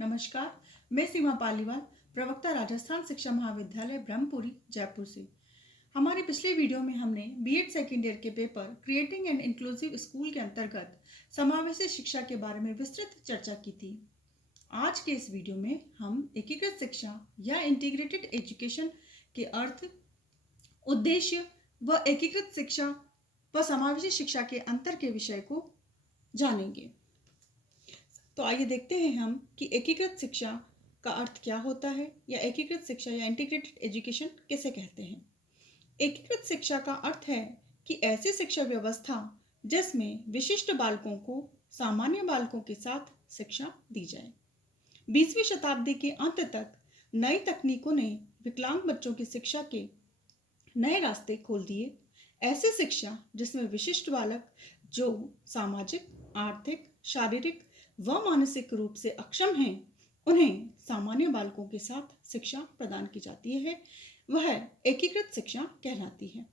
नमस्कार, मैं सीमा पालीवाल, प्रवक्ता राजस्थान शिक्षा महाविद्यालय ब्रह्मपुरी जयपुर से। हमारी पिछली वीडियो में हमने बीएड सेकेंड ईयर के paper creating and inclusive school के अंतर्गत समावेशी शिक्षा के बारे में विस्तृत चर्चा की थी। आज के इस वीडियो में हम एकीकृत शिक्षा या इंटीग्रेटेड एजुकेशन के अर्थ, उद्देश्य व एकीकृत शिक्षा व समावेशी शिक्षा के अंतर के विषय को जानेंगे। तो आइए देखते हैं हम कि एकीकृत शिक्षा का अर्थ क्या होता है या एकीकृत शिक्षा या इंटीग्रेटेड एजुकेशन किसे कहते हैं। एकीकृत शिक्षा का अर्थ है कि ऐसी शिक्षा व्यवस्था जिसमें विशिष्ट बालकों को सामान्य बालकों के साथ शिक्षा दी जाए। 20वीं शताब्दी के अंत तक नई तकनीकों ने विकलांग बच्चों की शिक्षा के नए रास्ते खोल दिए। ऐसी शिक्षा जिसमें विशिष्ट बालक जो सामाजिक, आर्थिक, शारीरिक व मानसिक रूप से अक्षम हैं, उन्हें सामान्य बालकों के साथ शिक्षा प्रदान की जाती है, वह एकीकृत शिक्षा कहलाती है।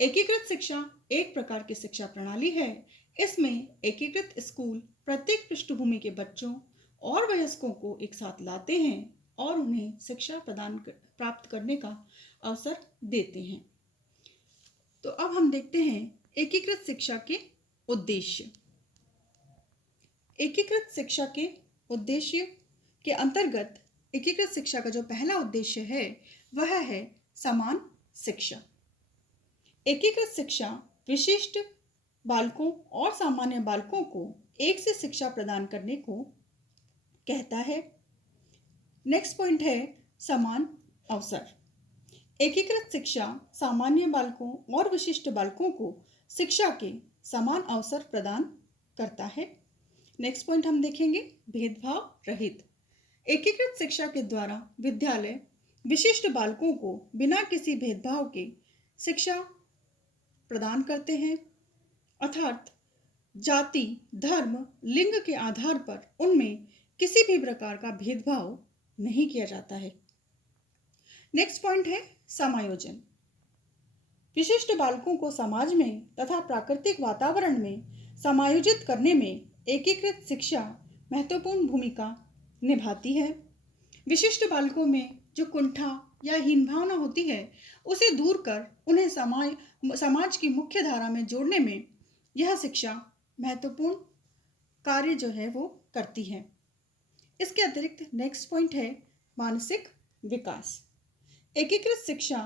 एकीकृत शिक्षा एक प्रकार की शिक्षा प्रणाली है। इसमें एकीकृत स्कूल प्रत्येक पृष्ठभूमि के बच्चों और वयस्कों को एक साथ लाते हैं और उन्हें शिक्षा प्राप्त करने का अवसर देते हैं। तो अब हम देखते हैं एकीकृत शिक्षा के उद्देश्य। एकीकृत शिक्षा के उद्देश्य के अंतर्गत एकीकृत शिक्षा का जो पहला उद्देश्य है वह है समान शिक्षा। एकीकृत शिक्षा विशिष्ट बालकों और सामान्य बालकों को एक से शिक्षा प्रदान करने को कहता है। नेक्स्ट पॉइंट है समान अवसर। एकीकृत शिक्षा सामान्य बालकों और विशिष्ट बालकों को शिक्षा के समान अवसर प्रदान करता है। नेक्स्ट पॉइंट हम देखेंगे भेदभाव रहित। एकीकृत शिक्षा के द्वारा विद्यालय विशिष्ट बालकों को बिना किसी भेदभाव के शिक्षा प्रदान करते हैं, अर्थात जाति, धर्म, लिंग के आधार पर उनमें किसी भी प्रकार का भेदभाव नहीं किया जाता है। नेक्स्ट पॉइंट है समायोजन। विशिष्ट बालकों को समाज में तथा प्राकृतिक वातावरण में समायोजित करने में एकीकृत शिक्षा महत्वपूर्ण भूमिका निभाती है। विशिष्ट बालकों में जो कुंठा या हीन भावना होती है उसे दूर कर उन्हें समाज की मुख्य धारा में जोड़ने में यह शिक्षा महत्वपूर्ण कार्य जो है वो करती है। इसके अतिरिक्त नेक्स्ट पॉइंट है मानसिक विकास। एकीकृत शिक्षा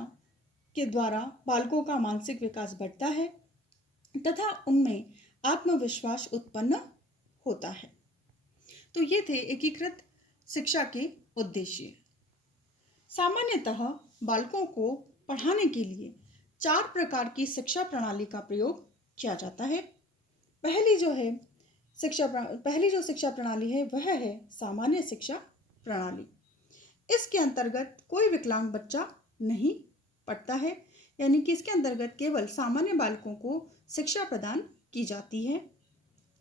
के द्वारा बालकों का मानसिक विकास बढ़ता है तथा उनमें आत्मविश्वास उत्पन्न होता है। तो ये थे एकीकृत शिक्षा के उद्देश्य। सामान्यतः बालकों को पढ़ाने के लिए 4 प्रकार की शिक्षा प्रणाली का प्रयोग किया जाता है। पहली जो शिक्षा प्रणाली है वह है सामान्य शिक्षा प्रणाली। इसके अंतर्गत कोई विकलांग बच्चा नहीं पढ़ता है, यानी कि इसके अंतर्गत केवल सामान्य बालकों को शिक्षा प्रदान की जाती है।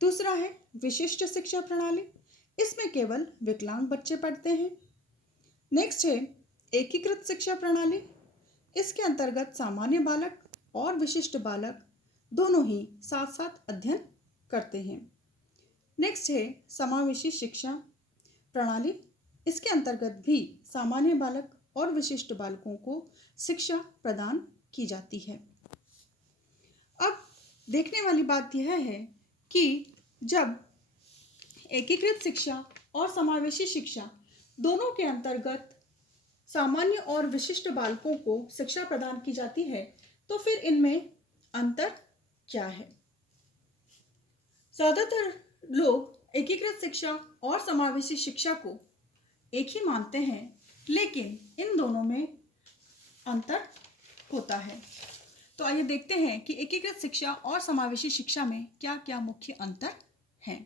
दूसरा है विशिष्ट शिक्षा प्रणाली। इसमें केवल विकलांग बच्चे पढ़ते हैं। नेक्स्ट है एकीकृत शिक्षा प्रणाली। इसके अंतर्गत सामान्य बालक और विशिष्ट बालक दोनों ही साथ साथ अध्ययन करते हैं। नेक्स्ट है समावेशी शिक्षा प्रणाली। इसके अंतर्गत भी सामान्य बालक और विशिष्ट बालकों को शिक्षा प्रदान की जाती है। अब देखने वाली बात यह है कि जब एकीकृत शिक्षा और समावेशी शिक्षा दोनों के अंतर्गत सामान्य और विशिष्ट बालकों को शिक्षा प्रदान की जाती है तो फिर इनमें अंतर क्या है। ज़्यादातर लोग एकीकृत शिक्षा और समावेशी शिक्षा को एक ही मानते हैं, लेकिन इन दोनों में अंतर होता है। तो आइए देखते हैं कि एकीकृत शिक्षा और समावेशी शिक्षा में क्या क्या मुख्य अंतर हैं।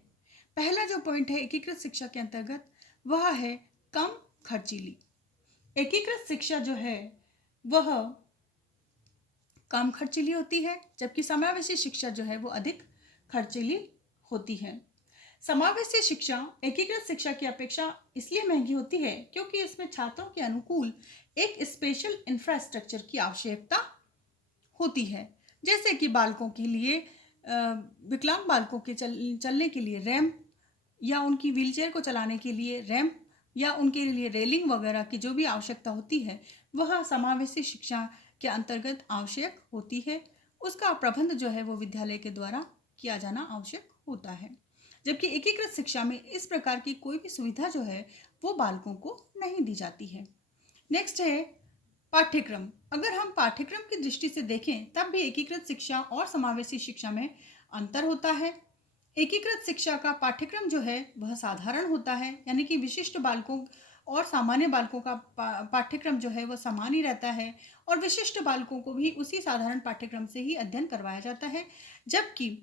पहला जो पॉइंट है एकीकृत शिक्षा के अंतर्गत वह है कम खर्चीली। एकीकृत शिक्षा जो है वह कम खर्चीली होती है, जबकि समावेशी शिक्षा जो है वो अधिक खर्चीली होती है। समावेशी शिक्षा एकीकृत शिक्षा की अपेक्षा इसलिए महंगी होती है क्योंकि इसमें छात्रों के अनुकूल एक स्पेशल इंफ्रास्ट्रक्चर की आवश्यकता होती है, जैसे कि बालकों के लिए विकलांग बालकों के चलने के लिए रैंप या उनकी व्हीलचेयर को चलाने के लिए रैंप या उनके लिए रेलिंग वगैरह की जो भी आवश्यकता होती है वह समावेशी शिक्षा के अंतर्गत आवश्यक होती है। उसका प्रबंध जो है वो विद्यालय के द्वारा किया जाना आवश्यक होता है। जबकि एकीकृत शिक्षा में इस प्रकार की कोई भी सुविधा जो है वो बालकों को नहीं दी जाती है। नेक्स्ट है पाठ्यक्रम। अगर हम पाठ्यक्रम की दृष्टि से देखें तब भी एकीकृत शिक्षा और समावेशी शिक्षा में अंतर होता है। एकीकृत शिक्षा का पाठ्यक्रम जो है वह साधारण होता है, यानी कि विशिष्ट बालकों और सामान्य बालकों का पाठ्यक्रम जो है वह समान ही रहता है और विशिष्ट बालकों को भी उसी साधारण पाठ्यक्रम से ही अध्ययन करवाया जाता है। जबकि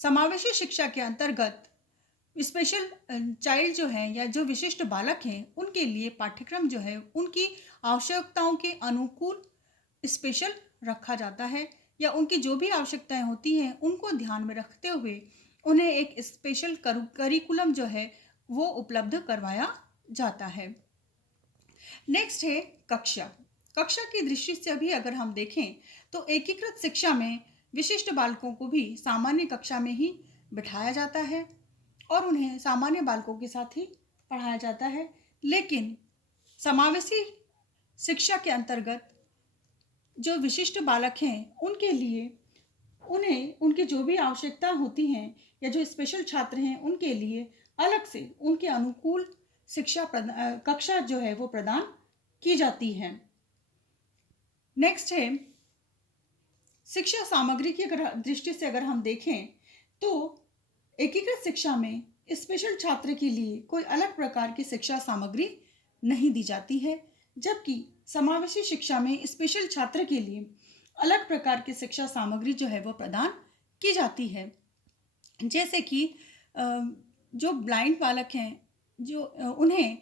समावेशी शिक्षा के अंतर्गत स्पेशल चाइल्ड जो है या जो विशिष्ट बालक हैं उनके लिए पाठ्यक्रम जो है उनकी आवश्यकताओं के अनुकूल स्पेशल रखा जाता है या उनकी जो भी आवश्यकताएं होती हैं उनको ध्यान में रखते हुए उन्हें एक स्पेशल करिकुलम जो है वो उपलब्ध करवाया जाता है। नेक्स्ट है कक्षा। कक्षा की दृष्टि से अभी अगर हम देखें तो एकीकृत शिक्षा में विशिष्ट बालकों को भी सामान्य कक्षा में ही बिठाया जाता है और उन्हें सामान्य बालकों के साथ ही पढ़ाया जाता है। लेकिन समावेशी शिक्षा के अंतर्गत जो विशिष्ट बालक हैं उनके लिए उन्हें उनकी जो भी आवश्यकता होती हैं या जो स्पेशल छात्र हैं उनके लिए अलग से उनके अनुकूल शिक्षा कक्षा जो है वो प्रदान की जाती है। नेक्स्ट है शिक्षा सामग्री की अगर दृष्टि से अगर हम देखें तो एकीकृत शिक्षा में स्पेशल छात्र के लिए कोई अलग प्रकार की शिक्षा सामग्री नहीं दी जाती है, जबकि समावेशी शिक्षा में स्पेशल छात्र के लिए अलग प्रकार की शिक्षा सामग्री जो है वो प्रदान की जाती है। जैसे कि जो ब्लाइंड बालक हैं जो उन्हें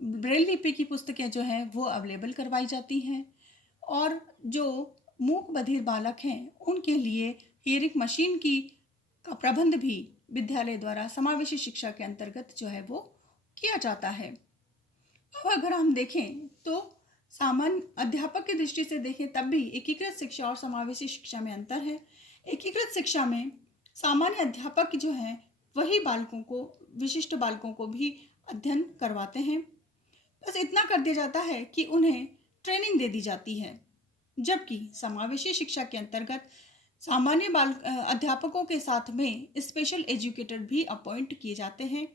ब्रेल लिपि की पुस्तकें जो हैं वो अवेलेबल करवाई जाती हैं और जो मूक बधिर बालक हैं उनके लिए हियरिंग मशीन की का प्रबंध भी विद्यालय द्वारा समावेशी शिक्षा के अंतर्गत जो है वो किया जाता है। अब अगर हम देखें तो सामान्य अध्यापक की दृष्टि से देखें तब भी एकीकृत शिक्षा और समावेशी शिक्षा में अंतर है। एकीकृत शिक्षा में सामान्य अध्यापक जो हैं वही बालकों को विशिष्ट बालकों को भी अध्ययन करवाते हैं। बस इतना कर दिया जाता है कि उन्हें ट्रेनिंग दे दी जाती है, जबकि समावेशी शिक्षा के अंतर्गत सामान्य अध्यापकों के साथ में स्पेशल एजुकेटर भी अपॉइंट किए जाते हैं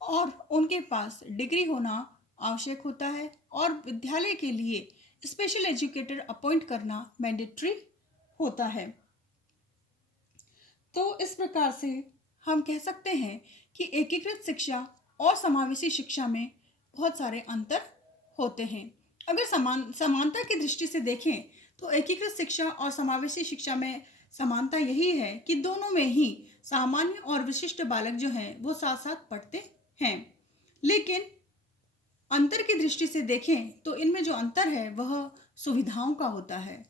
और उनके पास डिग्री होना आवश्यक होता है और विद्यालय के लिए स्पेशल एजुकेटर अपॉइंट करना मैंडेटरी होता है। तो इस प्रकार से हम कह सकते हैं कि एकीकृत शिक्षा और समावेशी शिक्षा में बहुत सारे अंतर होते हैं। अगर समानता की दृष्टि से देखें तो एकीकृत शिक्षा और समावेशी शिक्षा में समानता यही है कि दोनों में ही सामान्य और विशिष्ट बालक जो हैं वो साथ साथ पढ़ते हैं। लेकिन अंतर की दृष्टि से देखें तो इनमें जो अंतर है वह सुविधाओं का होता है।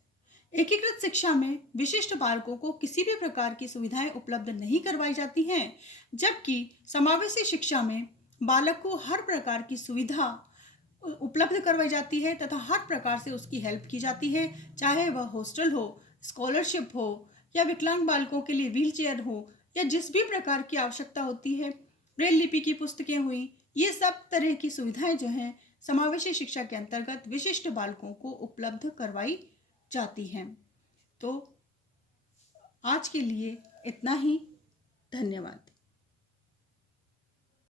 एकीकृत शिक्षा में विशिष्ट बालकों को किसी भी प्रकार की सुविधाएं उपलब्ध नहीं करवाई जाती हैं, जबकि समावेशी शिक्षा में बालक को हर प्रकार की सुविधा उपलब्ध करवाई जाती है तथा हर प्रकार से उसकी हेल्प की जाती है, चाहे वह हॉस्टल हो, स्कॉलरशिप हो या विकलांग बालकों के लिए व्हील चेयर हो या जिस भी प्रकार की आवश्यकता होती है, ब्रेल लिपि की पुस्तकें हुई, ये सब तरह की सुविधाएं जो हैं समावेशी शिक्षा के अंतर्गत विशिष्ट बालकों को उपलब्ध करवाई जाती हैं। तो आज के लिए इतना ही। धन्यवाद।